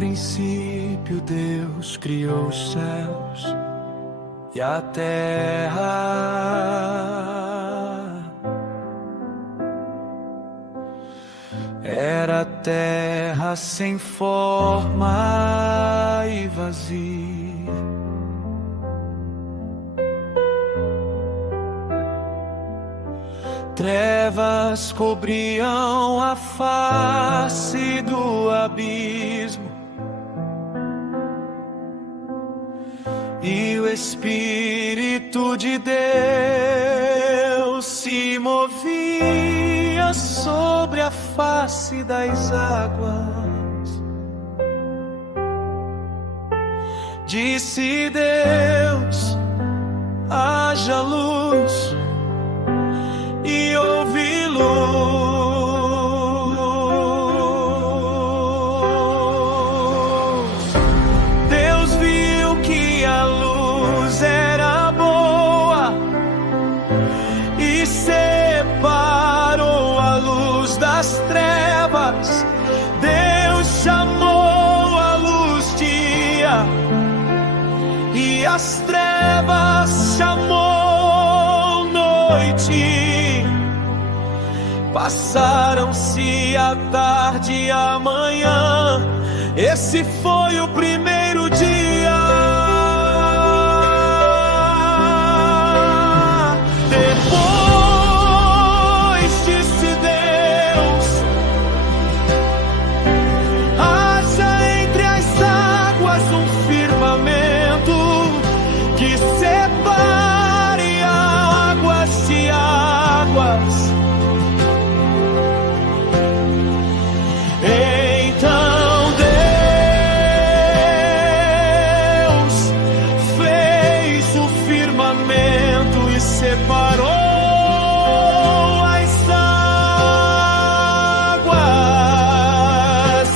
princípio Deus criou os céus e a terra. Era terra sem forma e vazia. Trevas cobriam a face do abismo, e o Espírito de Deus se movia sobre a face das águas. Disse Deus: haja luz, e houve luz. Deus viu que a luz era boa e separou a luz das trevas. Deus chamou a luz dia e as trevas chamou noite. Passaram-se a tarde e a manhã. Esse foi o primeiro dia. Depois disse Deus: haja entre as águas um firmamento que separe águas de águas. Então Deus fez o firmamento e separou as águas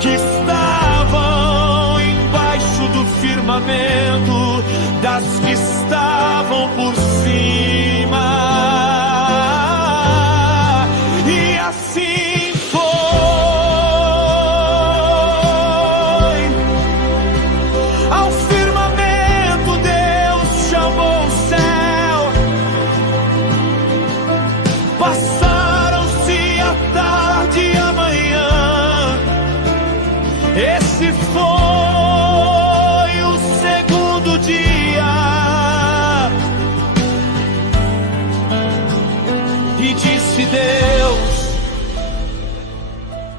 que estavam embaixo do firmamento das que estavam por cima. E assim foi. Ao firmamento Deus chamou o céu. Passaram-se a tarde e a manhã. Esse foi o segundo dia. E disse Deus: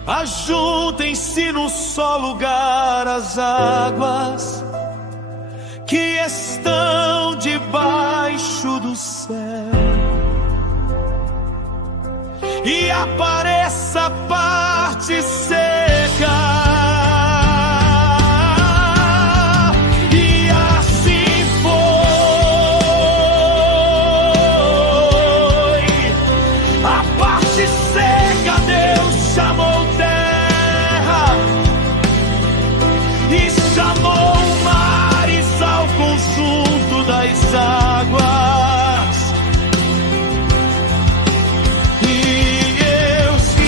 ajuntem-se num só lugar as águas que estão debaixo do céu, e apareça a parte seca. E assim foi. A parte seca Deus chamou terra, e chamou mares ao conjunto das águas. E eu vi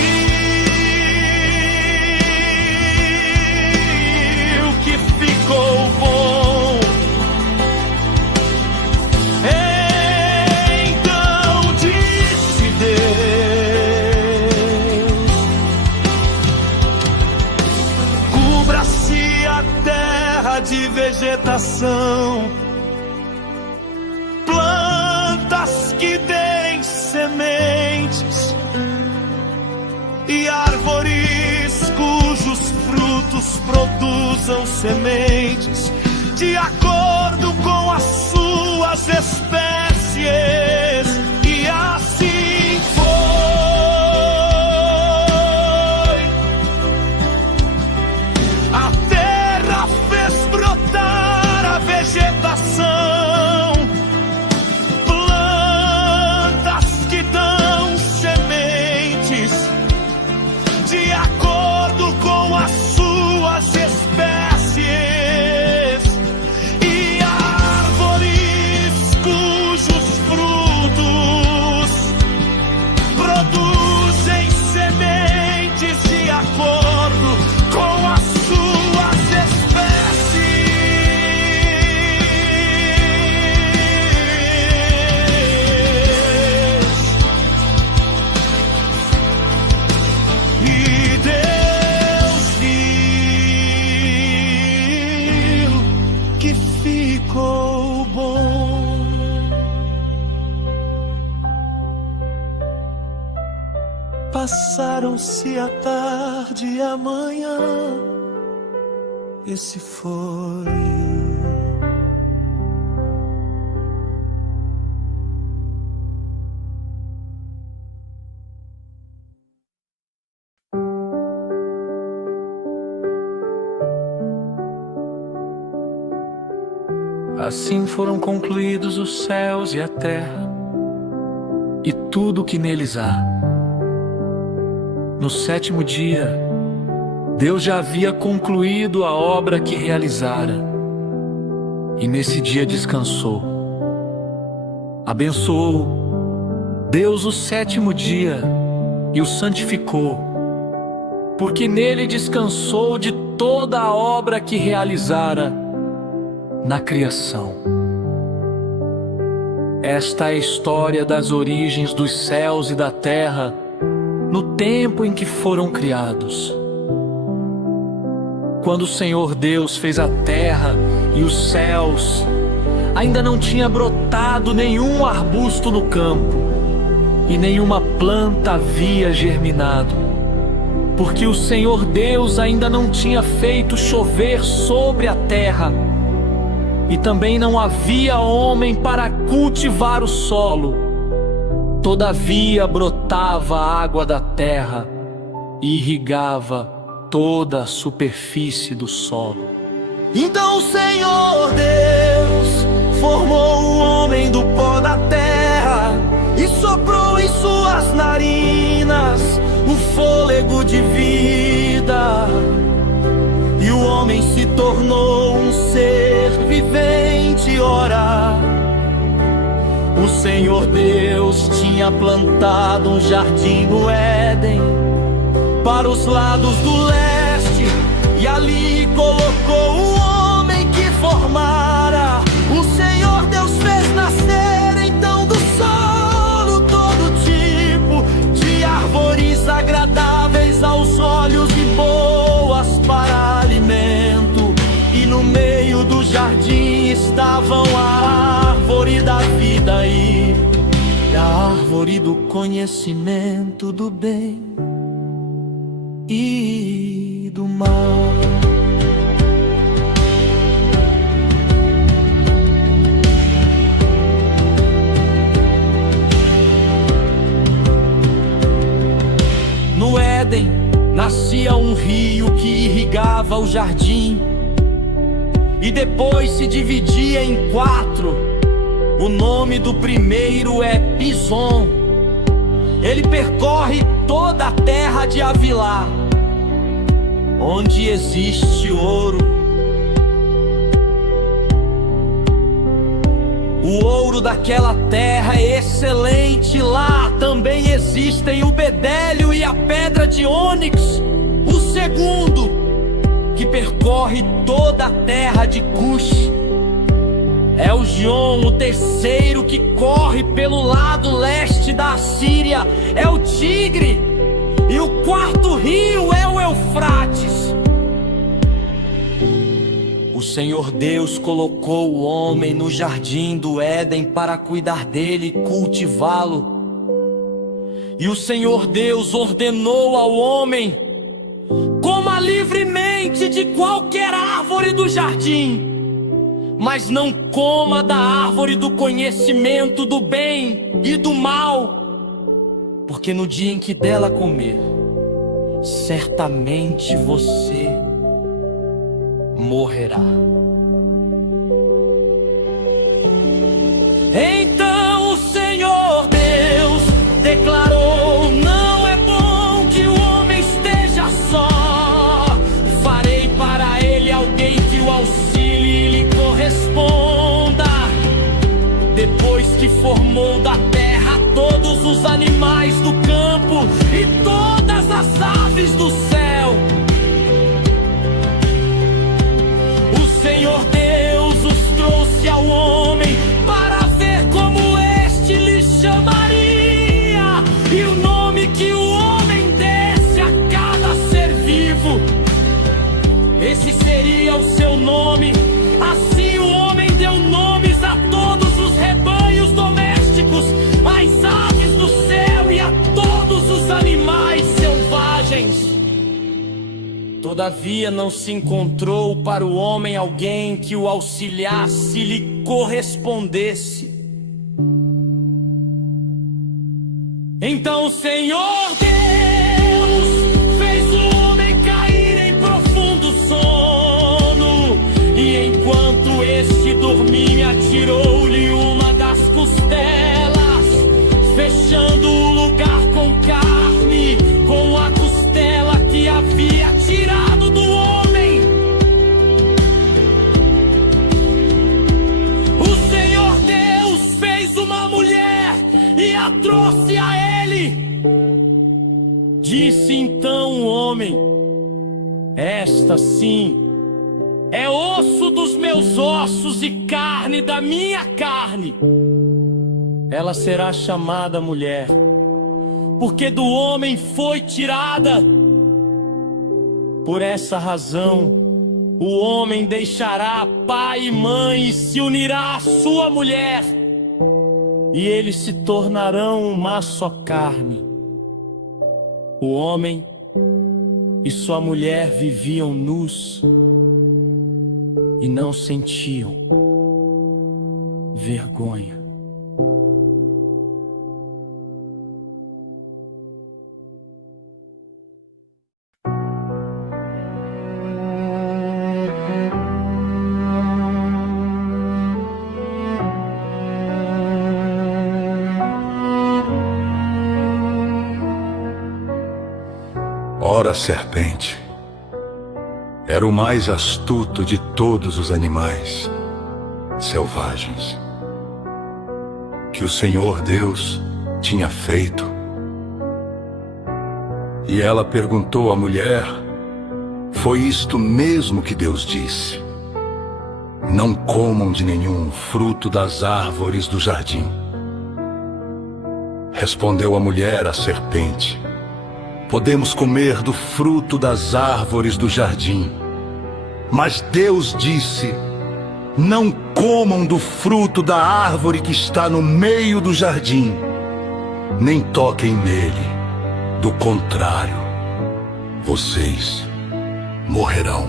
o que ficou bom. Então disse Deus: cubra-se a terra de vegetação, plantas que deem sementes, e árvores cujos frutos produzam sementes de acordo com as suas espécies. E assim foi. A terra fez brotar a vegetação, plantas que dão sementes de acordo com as suas espécies, e árvores cujos frutos passaram-se a tarde e a manhã. Esse foi. Assim foram concluídos os céus e a terra, e tudo o que neles há. No sétimo dia, Deus já havia concluído a obra que realizara, e nesse dia descansou. Abençoou Deus o sétimo dia e o santificou, porque nele descansou de toda a obra que realizara na criação. Esta é a história das origens dos céus e da terra no tempo em que foram criados. Quando o Senhor Deus fez a terra e os céus, ainda não tinha brotado nenhum arbusto no campo, e nenhuma planta havia germinado, porque o Senhor Deus ainda não tinha feito chover sobre a terra, e também não havia homem para cultivar o solo. Todavia brotava a água da terra e irrigava toda a superfície do solo. Então o Senhor Deus formou o homem do pó da terra e soprou em suas narinas o fôlego de vida. E o homem se tornou um ser vivente, ora. O Senhor Deus tinha plantado um jardim no Éden, para os lados do leste, e ali colocou o homem que formara. O Senhor Deus fez nascer então do solo todo tipo de árvores agradáveis aos olhos e boas para alimento. E no meio do jardim estavam a árvore da vida e a árvore do conhecimento do bem e do mal. No Éden nascia um rio que irrigava o jardim e depois se dividia em 4. O nome do primeiro é Pison. Ele percorre toda a terra de Havilá, onde existe ouro. O ouro daquela terra é excelente. Lá também existem o bedélio e a pedra de ônix. O segundo, que percorre toda a terra de Cush, é o Gion. O terceiro, que corre pelo lado leste da Assíria, é o Tigre. E o quarto rio é o Eufrates. O Senhor Deus colocou o homem no jardim do Éden para cuidar dele e cultivá-lo. E o Senhor Deus ordenou ao homem: coma livremente de qualquer árvore do jardim, mas não coma da árvore do conhecimento do bem e do mal, porque no dia em que dela comer, certamente você morrerá. Então o Senhor Deus declarou: não é bom que o homem esteja só. Farei para ele alguém que o auxilie e lhe corresponda. Depois que formou da terra todos os animais do campo e todas as aves do céu, o Senhor Deus os trouxe ao homem para ver como este lhe chamaria, e o nome que o homem desse a cada ser vivo, esse seria o seu nome. Assim o homem deu nomes a todos os rebanhos domésticos, às aves do céu e a todos os animais Todavia não se encontrou para o homem alguém que o auxiliasse e lhe correspondesse. Então o Senhor Deus fez o homem cair em profundo sono, e enquanto este dormia, tirou-lhe uma das costelas, fechando o lugar com carne, com a costela que havia tirado do homem. O Senhor Deus fez uma mulher e a trouxe a ele. Disse então o homem: esta sim é osso dos meus ossos e carne da minha carne. Ela será chamada mulher, porque do homem foi tirada. Por essa razão, o homem deixará pai e mãe e se unirá à sua mulher, e eles se tornarão uma só carne. O homem e sua mulher viviam nus e não sentiam vergonha. Ora, a serpente era o mais astuto de todos os animais selvagens que o Senhor Deus tinha feito. E ela perguntou à mulher: foi isto mesmo que Deus disse? Não comam de nenhum fruto das árvores do jardim. Respondeu a mulher à serpente: podemos comer do fruto das árvores do jardim. Mas Deus disse: não comam do fruto da árvore que está no meio do jardim, nem toquem nele. Do contrário, vocês morrerão.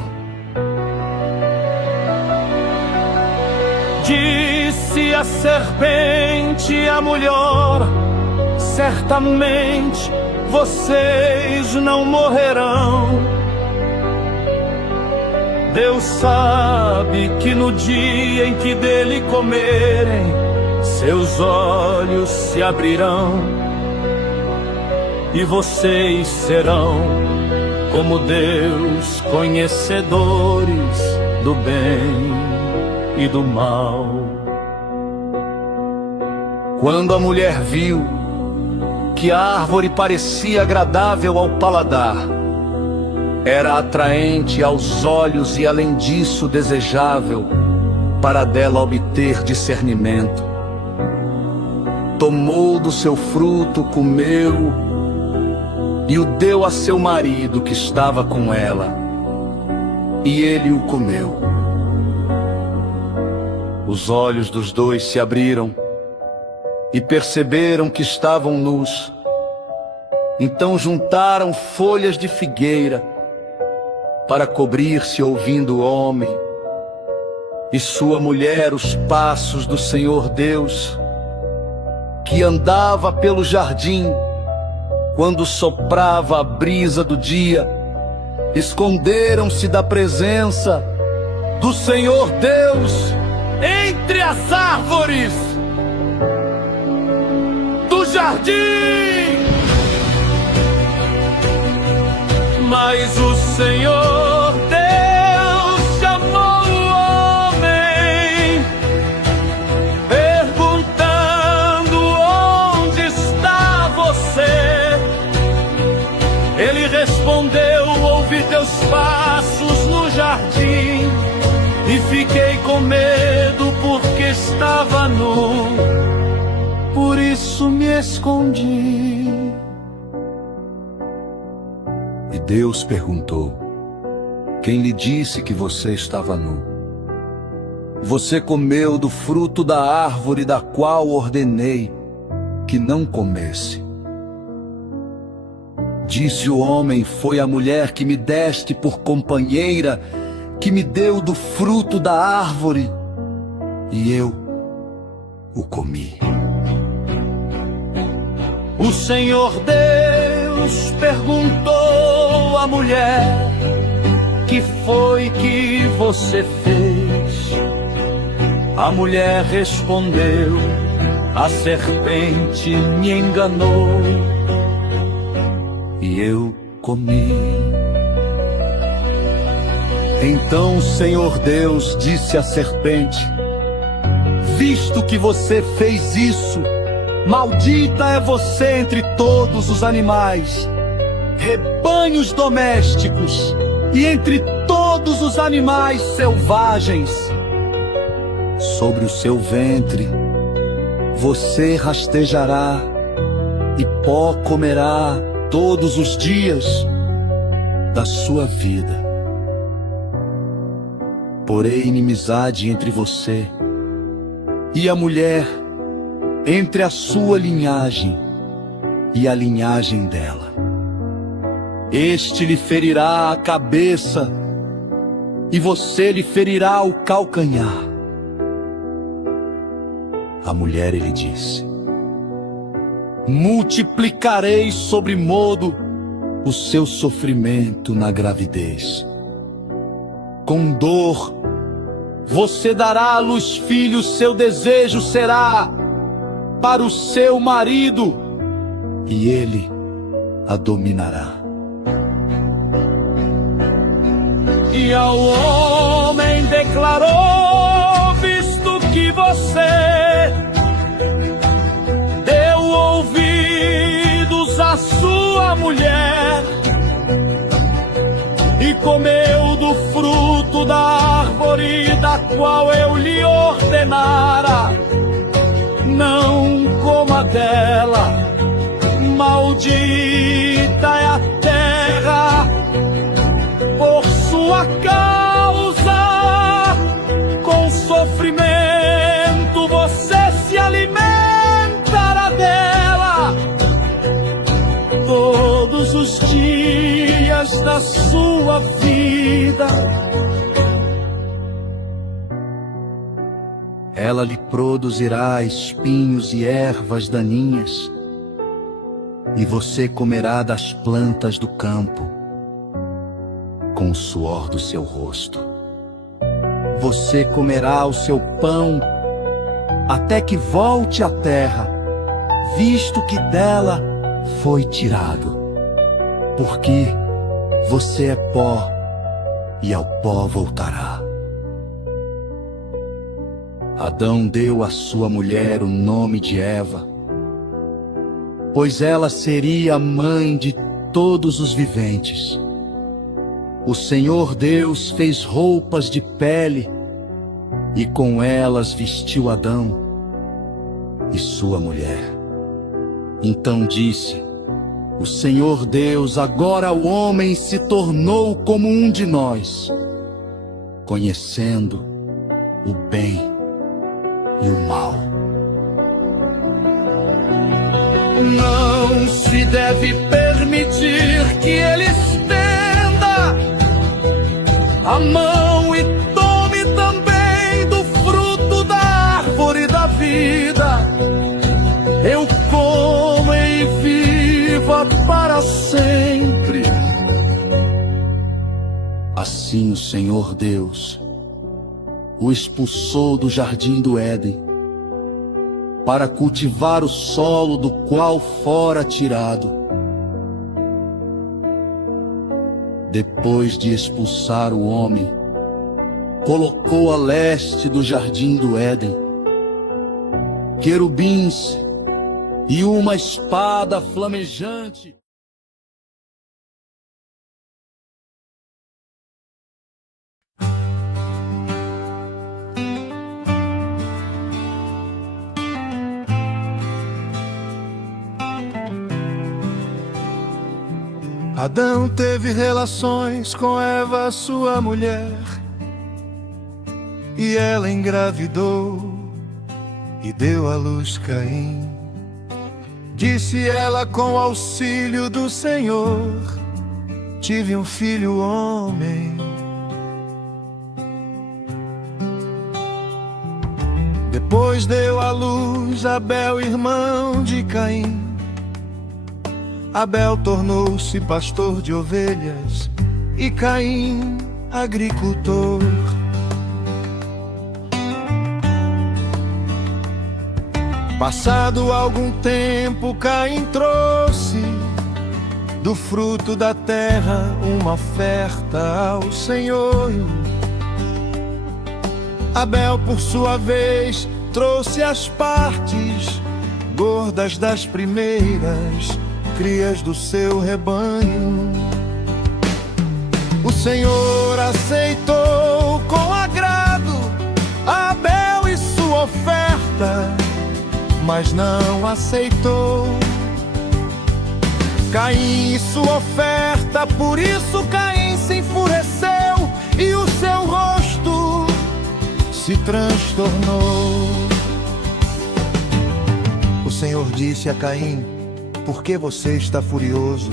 Disse a serpente à mulher: certamente vocês não morrerão. Deus sabe que no dia em que dele comerem, seus olhos se abrirão, e vocês serão como Deus, conhecedores do bem e do mal. Quando a mulher viu que a árvore parecia agradável ao paladar, era atraente aos olhos e, além disso, desejável para dela obter discernimento, tomou do seu fruto, comeu e o deu a seu marido que estava com ela, e ele o comeu. Os olhos dos dois se abriram e perceberam que estavam nus. Então juntaram folhas de figueira para cobrir-se, ouvindo o homem e sua mulher os passos do Senhor Deus, que andava pelo jardim quando soprava a brisa do dia. Esconderam-se da presença do Senhor Deus entre as árvores do jardim. Mas o Senhor Deus chamou o homem, perguntando: onde está você? Ele respondeu: ouvi teus passos no jardim e fiquei com medo porque estava nu, por isso me escondi. E Deus perguntou: quem lhe disse que você estava nu? Você comeu do fruto da árvore da qual ordenei que não comesse. Disse o homem: foi a mulher que me deste por companheira, que me deu do fruto da árvore, e eu o comi. O Senhor Deus perguntou à mulher: que foi que você fez? A mulher respondeu: a serpente me enganou e eu comi. Então o Senhor Deus disse à serpente: visto que você fez isso, maldita é você entre todos os animais, rebanhos domésticos e entre todos os animais selvagens. Sobre o seu ventre você rastejará e pó comerá todos os dias da sua vida. Porém, inimizade entre você e a mulher, entre a sua linhagem e a linhagem dela. Este lhe ferirá a cabeça e você lhe ferirá o calcanhar. A mulher lhe disse: multiplicarei sobremodo o seu sofrimento na gravidez. Com dor você dará à luz filhos, seu desejo será para o seu marido, e ele a dominará. E ao homem declarou: visto que você deu ouvidos à sua mulher e comeu do fruto da árvore da qual eu lhe ordenara, não coma dela, maldita é a terra por sua causa, com sofrimento você se alimentará dela todos os dias da sua vida. Ela lhe produzirá espinhos e ervas daninhas, e você comerá das plantas do campo, com o suor do seu rosto. Você comerá o seu pão até que volte à terra, visto que dela foi tirado. Porque você é pó e ao pó voltará. Adão deu à sua mulher o nome de Eva, pois ela seria a mãe de todos os viventes. O Senhor Deus fez roupas de pele e com elas vestiu Adão e sua mulher. Então disse o Senhor Deus: agora o homem se tornou como um de nós, conhecendo o bem e o mal. Não se deve permitir que ele estenda a mão e tome também do fruto da árvore da vida. Eu como e viva para sempre. Assim o Senhor Deus o expulsou do jardim do Éden, para cultivar o solo do qual fora tirado. Depois de expulsar o homem, colocou a leste do jardim do Éden querubins e uma espada flamejante. Adão teve relações com Eva, sua mulher, e ela engravidou e deu à luz Caim. Disse ela com auxílio do Senhor: tive um filho homem. Depois deu à luz Abel, irmão de Caim. Abel tornou-se pastor de ovelhas e Caim agricultor. Passado algum tempo, Caim trouxe do fruto da terra uma oferta ao Senhor. Abel, por sua vez, trouxe as partes gordas das primeiras crias do seu rebanho. O Senhor aceitou com agrado Abel e sua oferta, mas não aceitou Caim e sua oferta. Por isso Caim se enfureceu e o seu rosto se transtornou. O Senhor disse a Caim: por que você está furioso?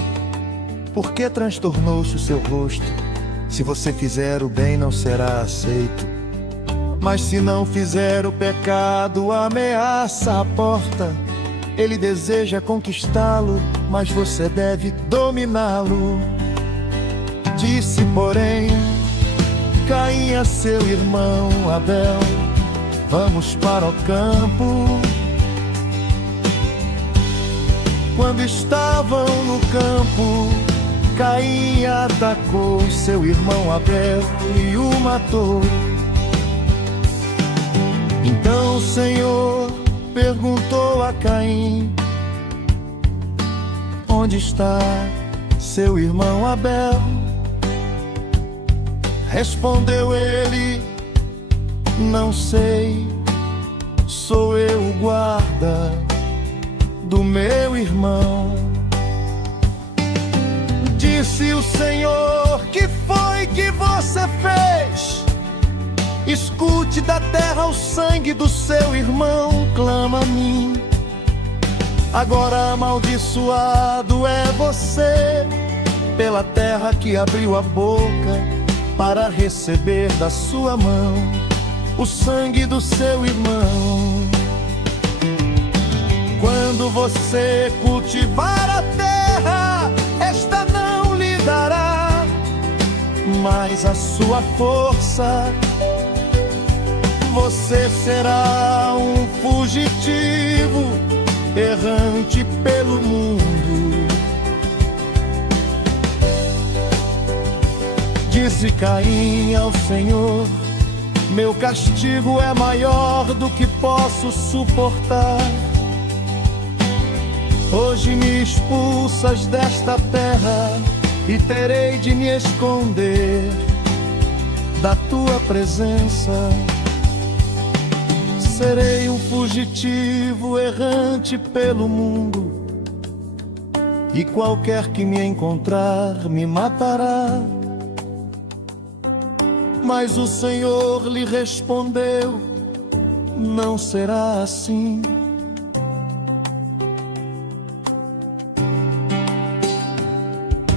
Por que transtornou-se o seu rosto? Se você fizer o bem, não será aceito. Mas se não fizer, o pecado ameaça a porta. Ele deseja conquistá-lo, mas você deve dominá-lo. Disse, porém, Caim a seu irmão Abel: vamos para o campo. Quando estavam no campo, Caim atacou seu irmão Abel e o matou. Então o Senhor perguntou a Caim: onde está seu irmão Abel? Respondeu ele: não sei, sou eu o guarda do meu irmão. Disse o Senhor: que foi que você fez? Escute da terra o sangue do seu irmão, clama a mim. Agora amaldiçoado é você pela terra que abriu a boca para receber da sua mão o sangue do seu irmão. Quando você cultivar a terra, esta não lhe dará mais a sua força. Você será um fugitivo, errante pelo mundo. Disse Caim ao Senhor: meu castigo é maior do que posso suportar. Hoje me expulsas desta terra e terei de me esconder da tua presença. Serei um fugitivo errante pelo mundo, e qualquer que me encontrar me matará. Mas o Senhor lhe respondeu: não será assim.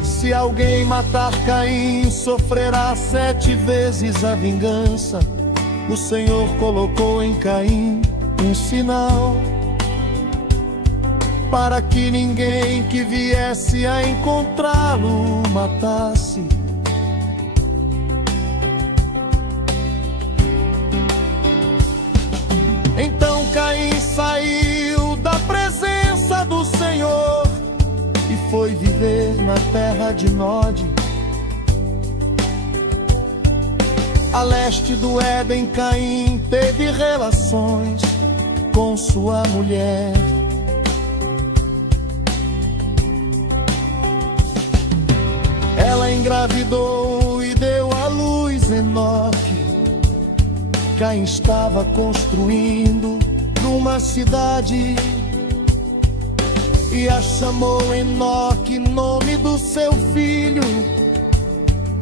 Se alguém matar Caim, sofrerá 7 vezes a vingança. O Senhor colocou em Caim um sinal, para que ninguém que viesse a encontrá-lo o matasse. Então Caim saiu da presença do Senhor e foi viver na terra de Nod, a leste do Éden. Caim teve relações com sua mulher. Ela engravidou e deu à luz Enoque. Caim estava construindo numa cidade e a chamou Enoque, nome do seu filho.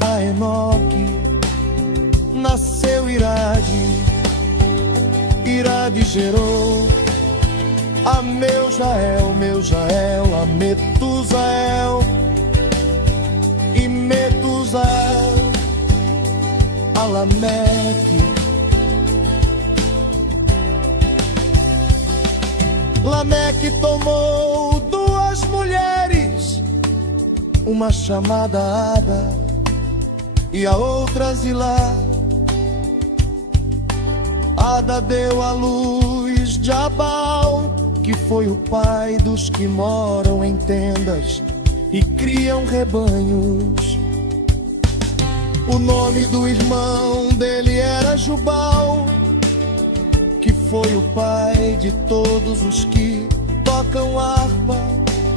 A Enoque nasceu Irade, Irade gerou a meu Jael, a Metusael, e Metusael a Lameque. Lameque tomou duas mulheres, uma chamada Ada e a outra Zilá. Ada deu à luz Jabal, que foi o pai dos que moram em tendas e criam rebanhos. O nome do irmão dele era Jubal, que foi o pai de todos os que tocam harpa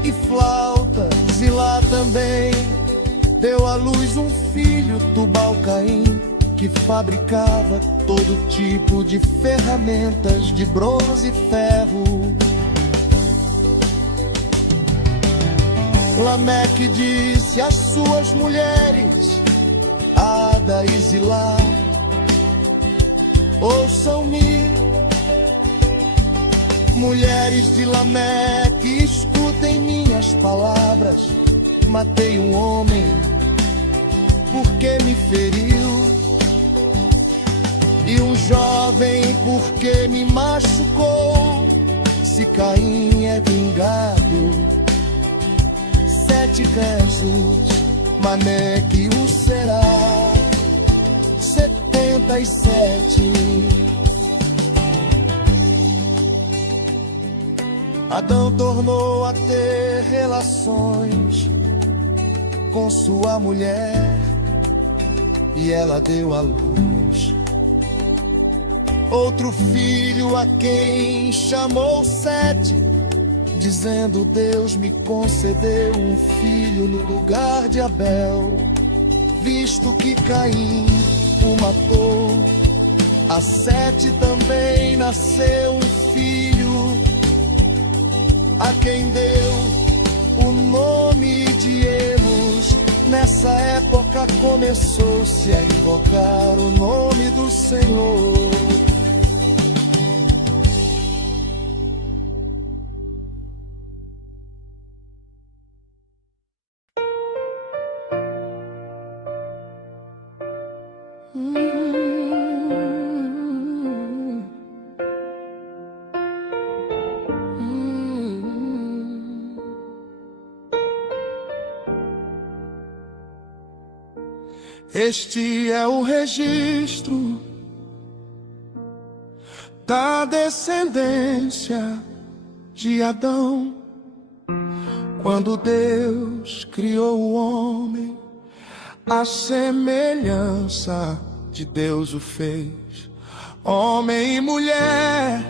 e flauta. Zilá também deu à luz um filho, Tubal-Caim, que fabricava todo tipo de ferramentas de bronze e ferro. Lameque disse às suas mulheres, Ada e Zilá: ouçam-me, mulheres de Lameque, escutem minhas palavras. Matei um homem porque me feriu, e um jovem porque me machucou. Se Caim é vingado 7 vezes, Lameque o será 77. Adão tornou a ter relações com sua mulher e ela deu à luz outro filho, a quem chamou Sete, dizendo: Deus me concedeu um filho no lugar de Abel, visto que Caim o matou. A Sete também nasceu um filho, a quem deu o nome de Enos. Nessa época começou-se a invocar o nome do Senhor. Este é o registro da descendência de Adão. Quando Deus criou o homem, a semelhança de Deus o fez. Homem e mulher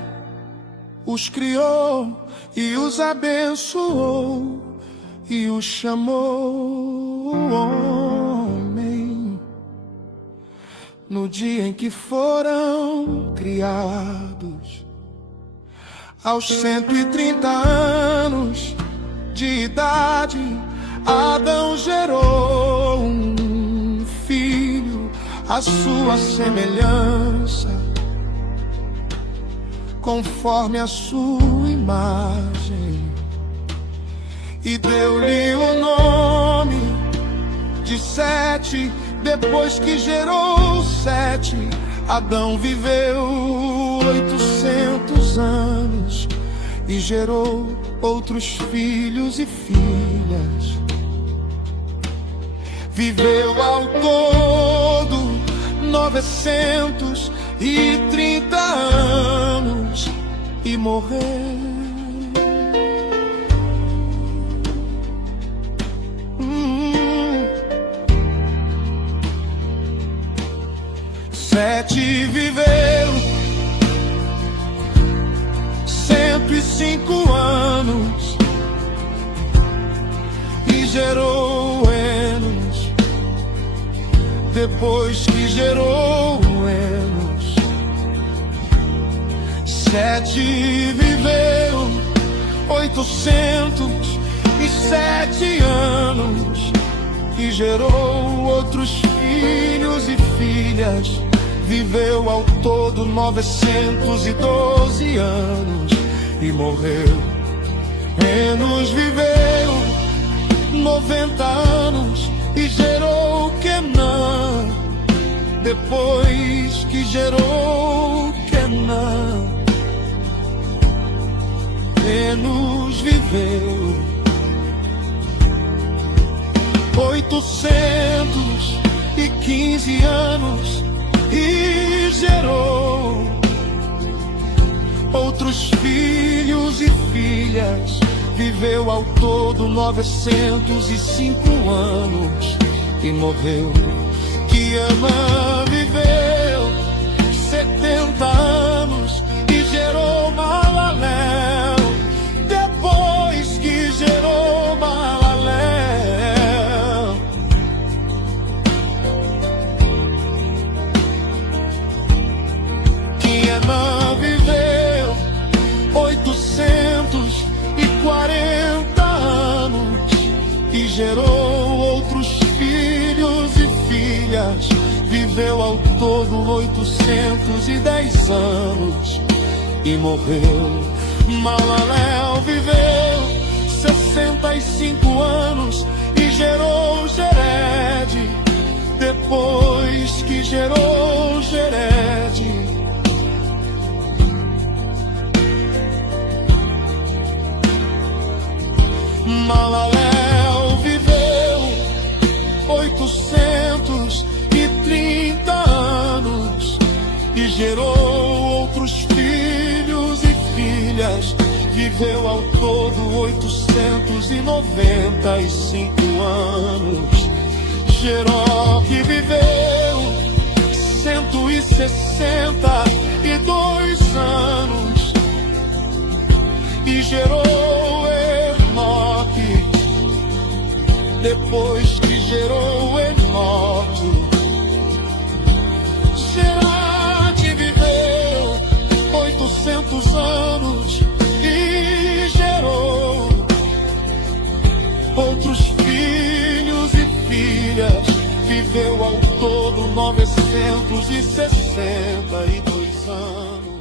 os criou e os abençoou e os chamou homem. No dia em que foram criados, aos 130 anos de idade, Adão gerou um filho à sua semelhança, conforme a sua imagem, e deu-lhe o nome de Sete. Depois que gerou Sete, Adão viveu 800 anos e gerou outros filhos e filhas. Viveu ao todo 930 anos e morreu. Sete viveu 105 anos e gerou Enos. Depois que gerou Enos, Sete viveu 807 anos e gerou outros filhos e filhas. Viveu ao todo 912 anos e morreu. Enos viveu 90 anos e gerou Quenã. Depois que gerou Quenã, Enos viveu 815 anos e gerou outros filhos e filhas. Viveu ao todo 905 anos e morreu. Quiamã viveu 70 anos e gerou Malaléu. Depois que gerou Malaléu, Quiamã viveu 840 anos e gerou outros filhos e filhas. Viveu ao todo 810 anos e morreu. Malaléu viveu 65 anos e gerou Jered. Depois que gerou Jered, Malaléu viveu 830 anos e gerou outros filhos e filhas. Viveu ao todo 895 anos. Jeroque viveu 162 anos e gerou Enoque. Depois que gerou Enoque, Jered viveu 800 anos e gerou outros filhos e filhas. Viveu ao todo 962 anos.